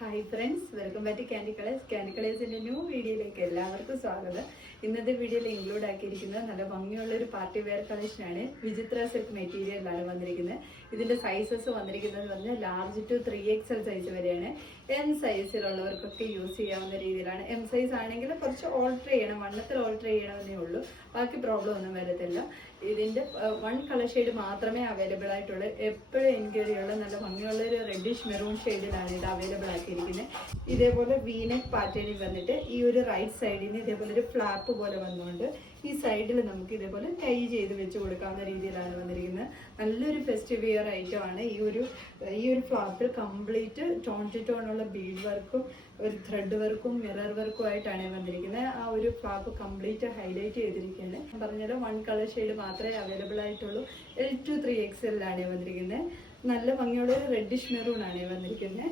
Hi friends, welcome back to candy colours. Candy കളേഴ്സിൻ്റെ new വീഡിയോയിലേക്ക് എല്ലാവർക്കും സ്വാഗതം. ഇന്നത്തെ വീഡിയോയിൽ ഇൻക്ലൂഡ് ആക്കിയിരിക്കുന്നത് നല്ല ഭംഗിയുള്ള ഒരു പാർട്ടി വെയർ കളക്ഷനാണ്. വിചിത്ര സിൽക്ക് മെറ്റീരിയലാണ് വന്നിരിക്കുന്നത്. ഇതിൻ്റെ സൈസസ് വന്നിരിക്കുന്നത് പറഞ്ഞാൽ ലാർജ് ടു 3XL സൈസ് വരെയാണ്. എം സൈസിലുള്ളവർക്കൊക്കെ യൂസ് ചെയ്യാവുന്ന രീതിയിലാണ്. എം സൈസ് ആണെങ്കിൽ കുറച്ച് ഓൾട്ടർ ചെയ്യണം, വണ്ണത്തിൽ ഓൾട്ടർ ചെയ്യണമെന്നേ ഉള്ളൂ. ബാക്കി പ്രോബ്ലം ഒന്നും വരത്തില്ല. ഇതിൻ്റെ വൺ കളർ ഷെയ്ഡ് മാത്രമേ അവൈലബിൾ ആയിട്ടുള്ളൂ. എപ്പോഴും എൻക്വയറിയുള്ള നല്ല ഭംഗിയുള്ള ഒരു റെഡിഷ് മെറൂൺ ഷെയ്ഡിലാണ് ഇത് അവൈലബിൾ ആക്കിയിരിക്കുന്നത്. ഇതേപോലെ വീനെക്ക് പാറ്റേണിൽ വന്നിട്ട് ഈ ഒരു റൈറ്റ് സൈഡിന് ഇതേപോലെ ഒരു ഫ്ലാപ്പ് പോലെ വന്നുകൊണ്ട് ഈ സൈഡിൽ നമുക്ക് ഇതേപോലെ ടൈ ചെയ്ത് വെച്ച് കൊടുക്കാവുന്ന രീതിയിലാണ് വന്നിരിക്കുന്നത്. നല്ലൊരു ഫെസ്റ്റീവ് വെയർ ഐറ്റം ആണ്. ഈ ഒരു ഫ്ലാപ്പിൽ കംപ്ലീറ്റ് ടോൺ ടു ടോൺ ഉള്ള ബീഡ് വർക്കും ഒരു ത്രെഡ് വർക്കും മിറർ വർക്കും ആയിട്ടാണ് വന്നിരിക്കുന്നത്. ആ ഒരു ഫ്ലാപ്പ് കംപ്ലീറ്റ് ഹൈലൈറ്റ് ചെയ്തിരിക്കുന്നത്. പറഞ്ഞാൽ വൺ കളർ ഷെയ്ഡ് മാത്രമേ അവൈലബിൾ ആയിട്ടുള്ളൂ. L to 3XL ആണ് വന്നിരിക്കുന്നത്. നല്ല ഭംഗിയുള്ള ഒരു റെഡിഷ് മെറൂൺ ആണ് വന്നിരിക്കുന്നത്.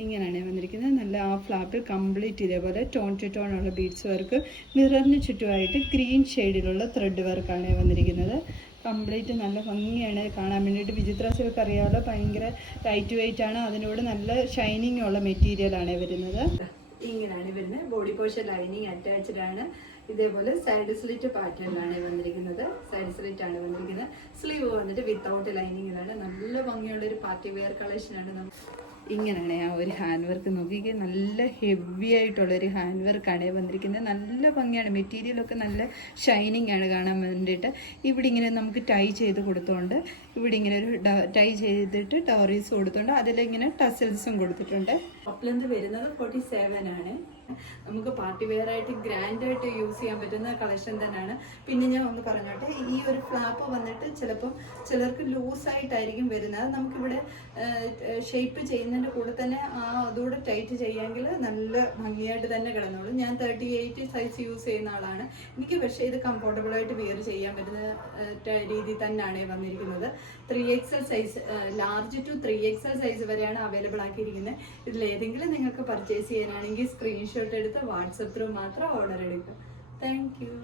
ഇങ്ങനെയാണ് വന്നിരിക്കുന്നത്. നല്ല ആ ഫ്ലാപ്പിൽ കംപ്ലീറ്റ് ഇതേപോലെ ടോൺ ടു ടോൺ ഉള്ള ബീഡ്സ് വർക്ക്, മിററിന് ചുറ്റുമായിട്ട് ഗ്രീൻ ഷെയ്ഡിലുള്ള ത്രെഡ് വർക്കാണ് വന്നിരിക്കുന്നത്. കംപ്ലീറ്റ് നല്ല ഭംഗിയാണ് കാണാൻ വേണ്ടിയിട്ട്. വിചിത്ര സിൽക്ക് അറിയാമല്ലോ, ഭയങ്കര ലൈറ്റ് വെയിറ്റ് ആണ്. അതിനോട് നല്ല ഷൈനിങ് ഉള്ള മെറ്റീരിയലാണ് വരുന്നത്. ഇങ്ങനെയാണ് വരുന്നത്. ബോഡി പോർഷൻ ലൈനിങ് അറ്റാച്ച്ഡ് ആണ്. ഇതേപോലെ സൈഡ് സ്ലിറ്റ് പാറ്റേണിലാണ് വന്നിരിക്കുന്നത്. സൈഡ് സ്ലിറ്റ് ആണ് വന്നിരിക്കുന്നത്. സ്ലീവ് വന്നിട്ട് വിത്തൗട്ട് ലൈനിങ്ങിലാണ്. നല്ല ഭംഗിയുള്ള ഒരു പാർട്ടി വെയർ കളക്ഷനാണ്. ഇങ്ങനെയാണ് ആ ഒരു ഹാൻഡ് വർക്ക് നോക്കിക്കുക. നല്ല ഹെവി ആയിട്ടുള്ളൊരു ഹാൻഡ് വർക്കാണ് വന്നിരിക്കുന്നത്. നല്ല ഭംഗിയാണ്. മെറ്റീരിയലൊക്കെ നല്ല ഷൈനിങ് ആണ് കാണാൻ വേണ്ടിയിട്ട്. ഇവിടെ ഇങ്ങനെ നമുക്ക് ടൈ ചെയ്ത് കൊടുത്തുകൊണ്ട് ഇവിടെ ഇങ്ങനെ ഒരു ടൈ ചെയ്തിട്ട് ടോറീസ് കൊടുത്തുകൊണ്ട് അതിലിങ്ങനെ ടസൽസും കൊടുത്തിട്ടുണ്ട്. ടോപ്പ് വരുന്നത് 47 ആണ്. നമുക്ക് പാർട്ടി വെയർ ആയിട്ട് ഗ്രാൻഡായിട്ട് യൂസ് ചെയ്യാൻ പറ്റുന്ന കളക്ഷൻ തന്നെയാണ്. പിന്നെ ഞാൻ ഒന്ന് പറഞ്ഞോട്ടെ, ഈ ഒരു ഫ്ലാപ്പ് വന്നിട്ട് ചിലപ്പം ചിലർക്ക് ലൂസായിട്ടായിരിക്കും വരുന്നത്. നമുക്കിവിടെ ഷേപ്പ് ചെയ്യുന്നതിൻ്റെ കൂടെ തന്നെ അതുകൂടെ ടൈറ്റ് ചെയ്യാമെങ്കിൽ നല്ല ഭംഗിയായിട്ട് തന്നെ കിടന്നോളൂ. ഞാൻ 38 സൈസ് യൂസ് ചെയ്യുന്ന ആളാണ്. എനിക്ക് പക്ഷേ ഇത് കംഫർട്ടബിളായിട്ട് വെയർ ചെയ്യാൻ പറ്റുന്ന രീതി തന്നെയാണ് വന്നിരിക്കുന്നത്. 3XL size, large to 3XL size വരെയാണ് അവൈലബിൾ ആക്കിയിരിക്കുന്നത്. ഇതിലേതെങ്കിലും നിങ്ങൾക്ക് പർച്ചേസ് ചെയ്യാനാണെങ്കിൽ സ്ക്രീൻഷോട്ട് എടുത്ത് വാട്സപ്പ് ത്രൂ മാത്രം ഓർഡർ എടുക്കുക. Thank U.